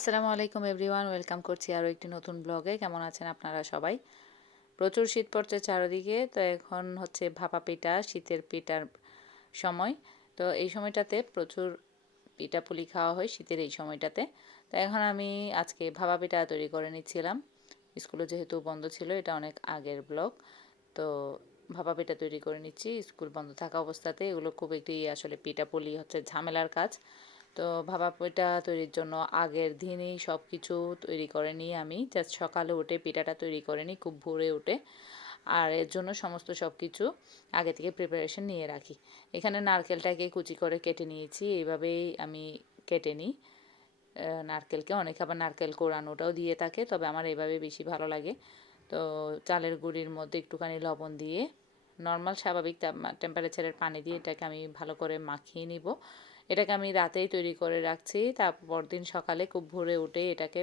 আসসালামু আলাইকুম everyone, welcome করছি আরও একটি নতুন ব্লগে। কেমন আছেন আপনারা সবাই? প্রচুর শীত পড়ছে চারদিকে। তো এখন হচ্ছে ভাপা পিঠা, শীতের পিঠার সময়। তো এই সময়টাতে প্রচুর পিঠাপুলি খাওয়া হয় শীতের এই সময়টাতে। তো এখন আমি আজকে ভাপা পিঠা তৈরি করে নিচ্ছিলাম। স্কুলে যেহেতু বন্ধ ছিল, এটা অনেক আগের ব্লগ। তো ভাপা পিঠা তৈরি করে নিচ্ছি স্কুল বন্ধ থাকা অবস্থাতে। এগুলো খুব একটি আসলে পিঠাপুলি হচ্ছে ঝামেলার কাজ। তো ভাপা পিঠা তৈরির জন্য আগের দিনই সব কিছু তৈরি করে নিই আমি। জাস্ট সকালে উঠে পিঠাটা তৈরি করে নিই খুব ভোরে উঠে। আর এর জন্য সমস্ত সব কিছু আগে থেকে প্রিপারেশন নিয়ে রাখি। এখানে নারকেলটাকে কুচি করে কেটে নিয়েছি, এইভাবেই আমি কেটে নিই। নারকেলকে অনেকে আবার নারকেল কোড়ানোটাও দিয়ে থাকে, তবে আমার এভাবে বেশি ভালো লাগে। তো চালের গুঁড়ির মধ্যে একটুখানি লবণ দিয়ে নর্মাল স্বাভাবিক টেম্পারেচারের পানি দিয়ে এটাকে আমি ভালো করে মাখিয়ে নিব। এটাকে আমি রাতেই তৈরি করে রাখছি, তারপর দিন সকালে খুব ভোরে উঠে এটাকে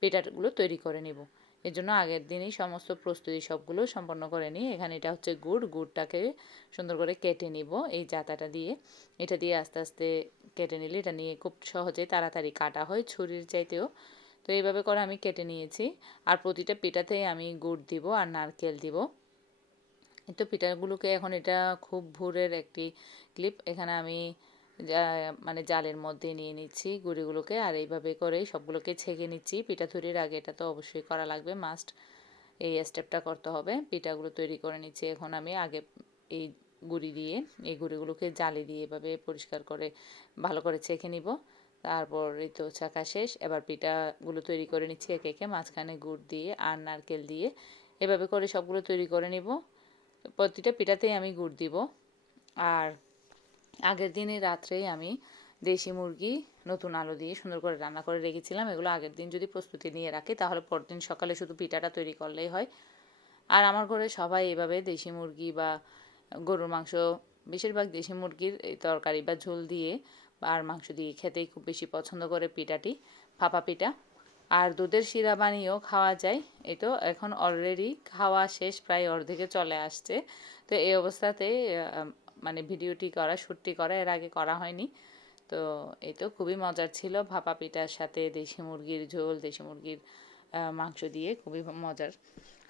পিঠাগুলো তৈরি করে নিব। এর জন্য আগের দিনই সমস্ত প্রস্তুতি সবগুলো সম্পন্ন করে নিই। এখানে এটা হচ্ছে গুড়টাকে সুন্দর করে কেটে নিব এই জাতাটা দিয়ে। এটা দিয়ে আস্তে আস্তে কেটে নিলে এটা নিয়ে খুব সহজে তাড়াতাড়ি কাটা হয় ছুরির চাইতেও। তো এইভাবে করে আমি কেটে নিয়েছি। আর প্রতিটা পিঠাতেই আমি গুড় দিব আর নারকেল দিব। তো পিঠাগুলোকে এখন এটা খুব ভোরের একটি ক্লিপ। এখানে আমি জালের মধ্যে নিয়ে নিচ্ছি গুঁড়িগুলোকে, আর এইভাবে করেই সবগুলোকে ছেঁকে নিচ্ছি। পিঠা তৈরির আগে এটা তো অবশ্যই করা লাগবে, মাস্ট। এই স্টেপটা করতে হবে। পিঠাগুলো তৈরি করে নিচ্ছি এখন আমি আগে এই গুঁড়ি দিয়ে। এই গুঁড়িগুলোকে জালি দিয়ে এভাবে পরিষ্কার করে ভালো করে ছেঁকে নিব। তারপর এই তো ছাঁকা শেষ। এবার পিঠাগুলো তৈরি করে নিচ্ছি একে একে, মাঝখানে গুড় দিয়ে আর নারকেল দিয়ে এভাবে করে সবগুলো তৈরি করে নিব। প্রতিটা পিঠাতেই আমি গুড় দিব। আর আগের দিনই রাত্রেই আমি দেশি মুরগি নতুন আলু দিয়ে সুন্দর করে রান্না করে রেখেছিলাম। এগুলো আগের দিন যদি প্রস্তুতি নিয়ে রাখি তাহলে পরদিন সকালে শুধু পিঠাটা তৈরি করলেই হয়। আর আমার ঘরে সবাই এভাবে দেশি মুরগি বা গরুর মাংস, বেশিরভাগ দেশি মুরগির এই তরকারি বা ঝোল দিয়ে আর মাংস দিয়ে খেতেই খুব বেশি পছন্দ করে পিঠাটি, ভাপা পিঠা। আর দুধের শিরা বানিয়েও খাওয়া যায়। এই তো এখন অলরেডি খাওয়া শেষ, প্রায় অর্ধেকে চলে আসছে। তো এই অবস্থাতে ভিডিওটি করা, শ্যুটটি করা এর আগে করা হয়নি। তো এই তো খুবই মজার ছিল ভাপা পিঠার সাথে দেশি মুরগির ঝোল, দেশি মুরগির মাংস দিয়ে খুবই মজার।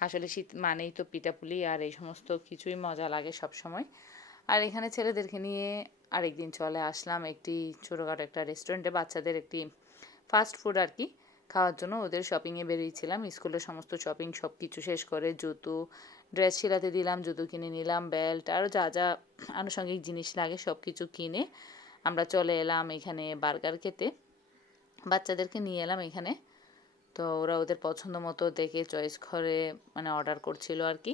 আসলে শীত মানেই তো পিঠাপুলি, আর এই সমস্ত কিছুই মজা লাগে সব সময়। আর এখানে ছেলেদেরকে নিয়ে আরেকদিন চলে আসলাম একটি ছোটোখাটো একটা রেস্টুরেন্টে, বাচ্চাদের একটি ফাস্ট ফুড আর কি, খাওয়ার জন্য ওদের শপিংয়ে বেরিয়েছিলাম। স্কুলের সমস্ত শপিং সব কিছু শেষ করে জুতো, ড্রেস সিলাতে দিলাম, জুতো কিনে নিলাম, বেল্ট, আরও যা যা আনুষঙ্গিক জিনিস লাগে সব কিছু কিনে আমরা চলে এলাম এখানে বার্গার খেতে। বাচ্চাদেরকে নিয়ে এলাম এখানে। তো ওরা ওদের পছন্দ মতো দেখে চয়েস করে অর্ডার করছিল আর কি।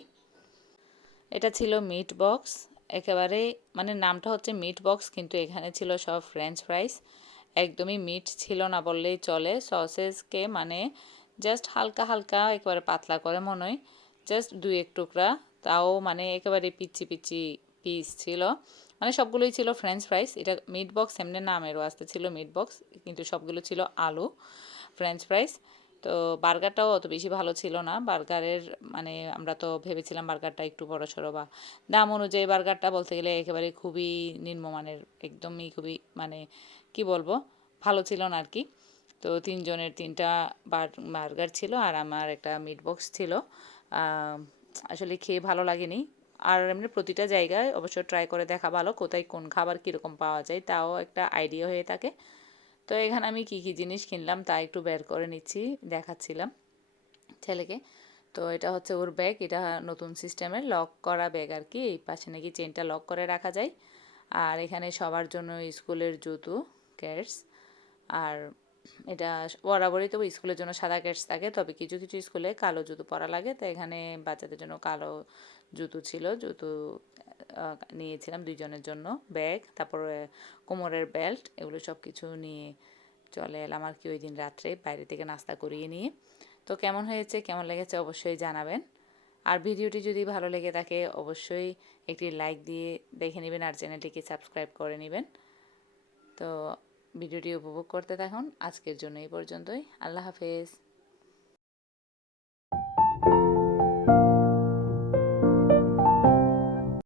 এটা ছিল মিট বক্স। একেবারে নামটা হচ্ছে মিট বক্স, কিন্তু এখানে ছিল সব ফ্রেঞ্চ ফ্রাইস। একদমই মিট ছিল না বললেই চলে। সসেসকে জাস্ট হালকা হালকা একেবারে পাতলা করে মনে হয়, জাস্ট দুই এক টুকরা, তাও একেবারে পিচ্ছি পিচ্ছি পিস ছিল। সবগুলোই ছিল ফ্রেঞ্চ ফ্রাইস। এটা মিট বক্স এমনি নামেরও আসতে ছিল মিট বক্স, কিন্তু সবগুলো ছিল আলু ফ্রেঞ্চ ফ্রাইস। তো বার্গারটাও অত বেশি ভালো ছিল না। বার্গারের আমরা তো ভেবেছিলাম বার্গারটা একটু বড়সড় বা দাম অনুযায়ী বার্গারটা বলতে গেলে একেবারে খুবই নিম্নমানের, একদমই খুবই কি বলবো, ভালো ছিল না আর কি। তো তিনজনের তিনটা বার্গার ছিল আর আমার একটা মিট বক্স ছিল। আসলে খেয়ে ভালো লাগেনি। আর এমনি প্রতিটা জায়গায় অবশ্য ট্রাই করে দেখা ভালো, কোথায় কোন খাবার কীরকম পাওয়া যায় তাও একটা আইডিয়া হয়ে থাকে। তো এখানে আমি কী কী জিনিস কিনলাম তা একটু বের করে নিচ্ছি, দেখাচ্ছিলাম ছেলেকে। তো এটা হচ্ছে ওর ব্যাগ। এটা নতুন সিস্টেমের লক করা ব্যাগ আর কি, এই পাশে নাকি চেনটা লক করে রাখা যায়। আর এখানে সবার জন্য স্কুলের জুতো, ক্যাটস। আর এটা বরাবরই তো স্কুলের জন্য সাদা ক্যাটস থাকে, তবে কিছু কিছু স্কুলে কালো জুতো পরা লাগে। তো এখানে বাচ্চাদের জন্য কালো জুতো ছিল, জুতো নিয়েছিলাম দুইজনের জন্য। ব্যাগ, তারপরে কোমরের বেল্ট, এগুলো সব কিছু নিয়ে চলে এলাম আর কি ওই দিন রাত্রে বাইরে থেকে নাস্তা করিয়ে নিয়ে। তো কেমন হয়েছে, কেমন লেগেছে অবশ্যই জানাবেন। আর ভিডিওটি যদি ভালো লেগে থাকে অবশ্যই একটি লাইক দিয়ে দেখে নেবেন আর চ্যানেলটিকে সাবস্ক্রাইব করে নেবেন। তো ভিডিওটি উপভোগ করতে থাকুন। আজকের জন্য এই পর্যন্তই। আল্লাহ হাফেজ।